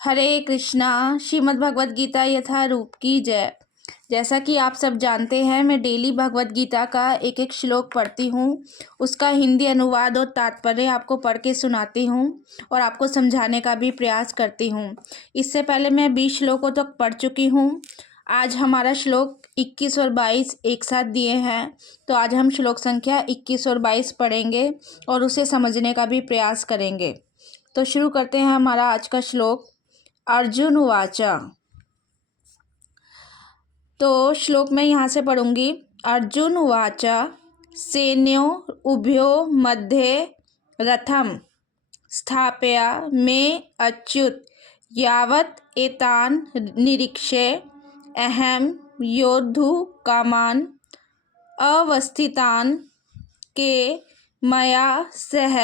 हरे कृष्णा। श्रीमद् भगवत गीता यथारूप की जय। जैसा कि आप सब जानते हैं, मैं डेली भगवत गीता का एक एक श्लोक पढ़ती हूँ, उसका हिंदी अनुवाद और तात्पर्य आपको पढ़ के सुनाती हूँ और आपको समझाने का भी प्रयास करती हूँ। इससे पहले मैं 20 श्लोकों तक पढ़ चुकी हूँ। आज हमारा श्लोक 21 और 22 एक साथ दिए हैं, तो आज हम श्लोक संख्या 21 और 22 पढ़ेंगे और उसे समझने का भी प्रयास करेंगे। तो शुरू करते हैं हमारा आज का श्लोक। अर्जुन उवाचा। तो श्लोक में यहाँ से पढ़ूंगी। अर्जुन उवाचा सैन्यो उभयो मध्ये रथम स्थापया मे अच्युत यावत एतान निरीक्षे अहम योद्धु कामान अवस्थितान के मया सह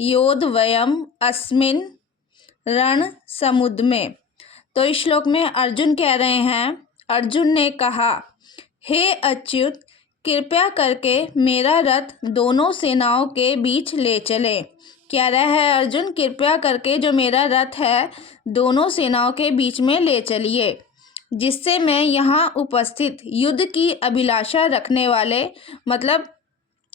योद्धवयम अस्मिन् रण समुद्र में। तो इस श्लोक में अर्जुन कह रहे हैं, अर्जुन ने कहा, हे अच्युत, कृपया करके मेरा रथ दोनों सेनाओं के बीच ले चले। कह रहा है अर्जुन, कृपया करके जो मेरा रथ है दोनों सेनाओं के बीच में ले चलिए, जिससे मैं यहाँ उपस्थित युद्ध की अभिलाषा रखने वाले, मतलब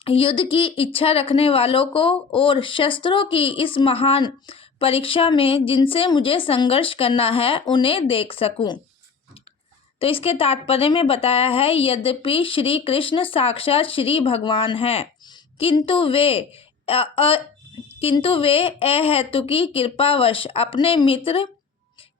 युद्ध की इच्छा रखने वालों को और शस्त्रों की इस महान परीक्षा में जिनसे मुझे संघर्ष करना है उन्हें देख सकूं। तो इसके तात्पर्य में बताया है, यद्यपि श्री कृष्ण साक्षात श्री भगवान हैं, किंतु वे अहेतुकी कृपावश अपने मित्र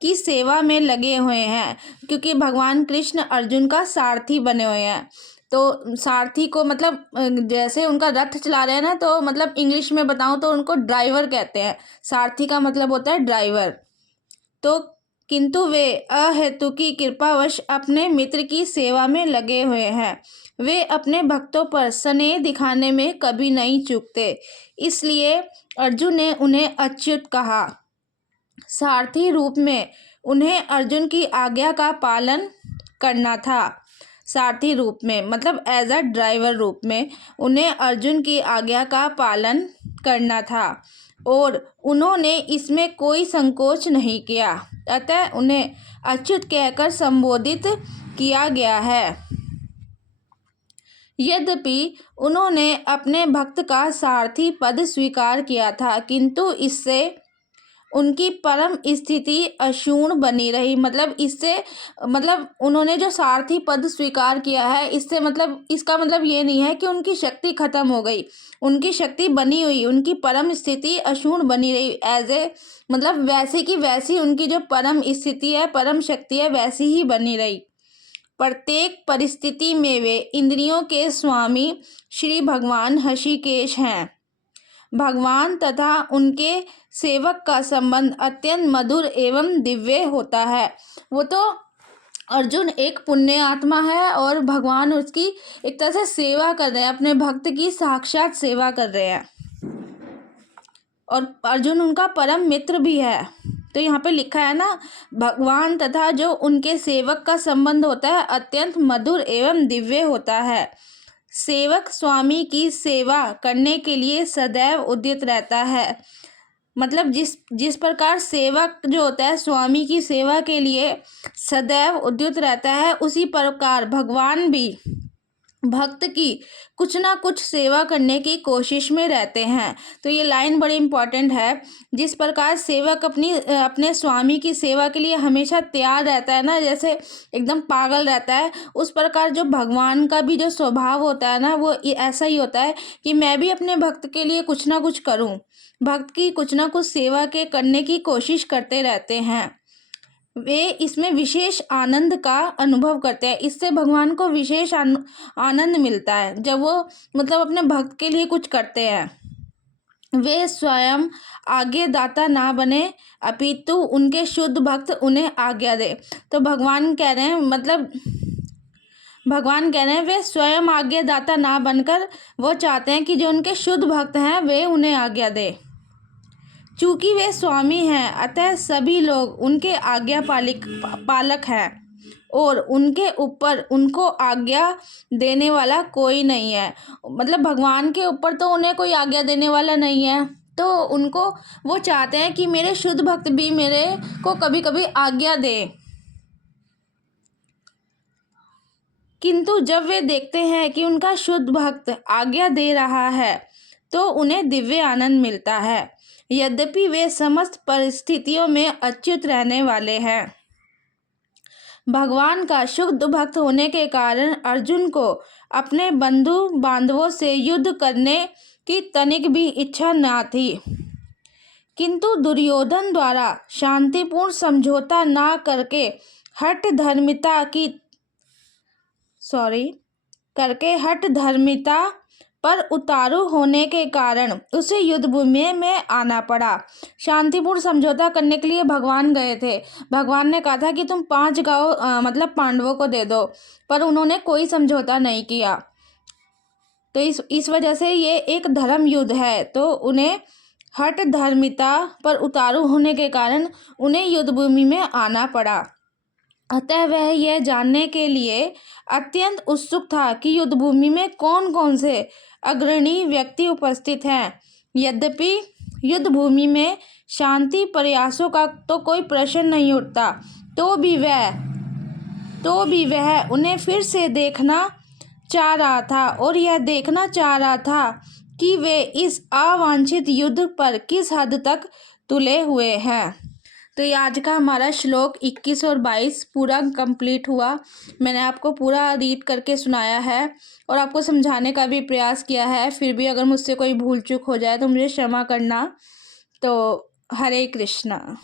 की सेवा में लगे हुए हैं, क्योंकि भगवान कृष्ण अर्जुन का सारथी बने हुए हैं। तो सारथी को मतलब जैसे उनका रथ चला रहे हैं ना, तो मतलब इंग्लिश में बताऊं तो उनको ड्राइवर कहते हैं। सारथी का मतलब होता है ड्राइवर। तो किंतु वे अहेतुकी कृपावश अपने मित्र की सेवा में लगे हुए हैं। वे अपने भक्तों पर स्नेह दिखाने में कभी नहीं चूकते। इसलिए अर्जुन ने उन्हें अच्युत कहा। सारथी रूप में उन्हें अर्जुन की आज्ञा का पालन करना था। सारथी रूप में मतलब एज अ ड्राइवर रूप में उन्हें अर्जुन की आज्ञा का पालन करना था और उन्होंने इसमें कोई संकोच नहीं किया। अतः उन्हें अच्युत कहकर संबोधित किया गया है। यद्यपि उन्होंने अपने भक्त का सारथी पद स्वीकार किया था, किंतु इससे उनकी परम स्थिति अक्षुण्ण बनी रही। मतलब इससे उन्होंने जो सारथी पद स्वीकार किया है, इससे इसका मतलब ये नहीं है कि उनकी शक्ति खत्म हो गई। उनकी शक्ति बनी हुई, उनकी परम स्थिति अक्षुण्ण बनी रही। एज ए वैसे की वैसी उनकी जो परम स्थिति है, परम शक्ति है, वैसी ही बनी रही। प्रत्येक परिस्थिति में वे इंद्रियों के स्वामी श्री भगवान ऋषिकेश हैं। भगवान तथा उनके सेवक का संबंध अत्यंत मधुर एवं दिव्य होता है। वो तो अर्जुन एक पुण्य आत्मा है और भगवान उसकी एक तरह से सेवा कर रहे हैं, अपने भक्त की साक्षात सेवा कर रहे हैं और अर्जुन उनका परम मित्र भी है। तो यहाँ पे लिखा है ना, भगवान तथा जो उनके सेवक का संबंध होता है अत्यंत मधुर एवं दिव्य होता है। सेवक स्वामी की सेवा करने के लिए सदैव उद्यत रहता है। मतलब जिस प्रकार सेवक जो होता है स्वामी की सेवा के लिए सदैव उद्यत रहता है, उसी प्रकार भगवान भी भक्त की कुछ ना कुछ सेवा करने की कोशिश में रहते हैं। तो ये लाइन बड़ी इम्पोर्टेंट है। जिस प्रकार सेवक अपने स्वामी की सेवा के लिए हमेशा तैयार रहता है ना, जैसे एकदम पागल रहता है, उस प्रकार जो भगवान का भी जो स्वभाव होता है ना, वो ऐसा ही होता है कि मैं भी अपने भक्त के लिए कुछ ना कुछ करूं। भक्त की कुछ ना कुछ सेवा के करने की कोशिश करते रहते हैं। वे इसमें विशेष आनंद का अनुभव करते हैं। इससे भगवान को विशेष आनंद मिलता है जब वो अपने भक्त के लिए कुछ करते हैं। वे स्वयं आज्ञादाता ना बने, अपितु उनके शुद्ध भक्त उन्हें आज्ञा दे। तो भगवान कह रहे हैं वे स्वयं आज्ञादाता ना बनकर वो चाहते हैं कि जो उनके शुद्ध भक्त हैं वे उन्हें आज्ञा दे। चूँकि वे स्वामी हैं, अतः सभी लोग उनके आज्ञा पालक हैं और उनके ऊपर उनको आज्ञा देने वाला कोई नहीं है। भगवान के ऊपर तो उन्हें कोई आज्ञा देने वाला नहीं है, तो उनको वो चाहते हैं कि मेरे शुद्ध भक्त भी मेरे को कभी कभी आज्ञा दे, किंतु जब वे देखते हैं कि उनका शुद्ध भक्त आज्ञा दे रहा है तो उन्हें दिव्य आनंद मिलता है। यद्यपि वे समस्त परिस्थितियों में अच्युत रहने वाले हैं। भगवान का शुद्ध भक्त होने के कारण अर्जुन को अपने बंधु बांधवों से युद्ध करने की तनिक भी इच्छा न थी, किंतु दुर्योधन द्वारा शांतिपूर्ण समझौता न करके हठ धर्मिता पर उतारू होने के कारण उसे युद्ध भूमि में आना पड़ा। शांतिपूर्ण समझौता करने के लिए भगवान गए थे। भगवान ने कहा था कि तुम 5 गांव मतलब पांडवों को दे दो, पर उन्होंने कोई समझौता नहीं किया। तो इस वजह से ये एक धर्म युद्ध है, तो उन्हें हठ धर्मिता पर उतारू होने के कारण उन्हें युद्ध भूमि में आना पड़ा। अतः वह यह जानने के लिए अत्यंत उत्सुक था कि युद्ध भूमि में कौन कौन से अग्रणी व्यक्ति उपस्थित हैं। यद्यपि युद्ध भूमि में शांति प्रयासों का तो कोई प्रश्न नहीं उठता, तो भी वह उन्हें फिर से देखना चाह रहा था और यह देखना चाह रहा था कि वे इस अवांछित युद्ध पर किस हद तक तुले हुए हैं। तो ये आज का हमारा श्लोक 21 और 22 पूरा कंप्लीट हुआ। मैंने आपको पूरा रीड करके सुनाया है और आपको समझाने का भी प्रयास किया है। फिर भी अगर मुझसे कोई भूल चूक हो जाए तो मुझे क्षमा करना। तो हरे कृष्णा।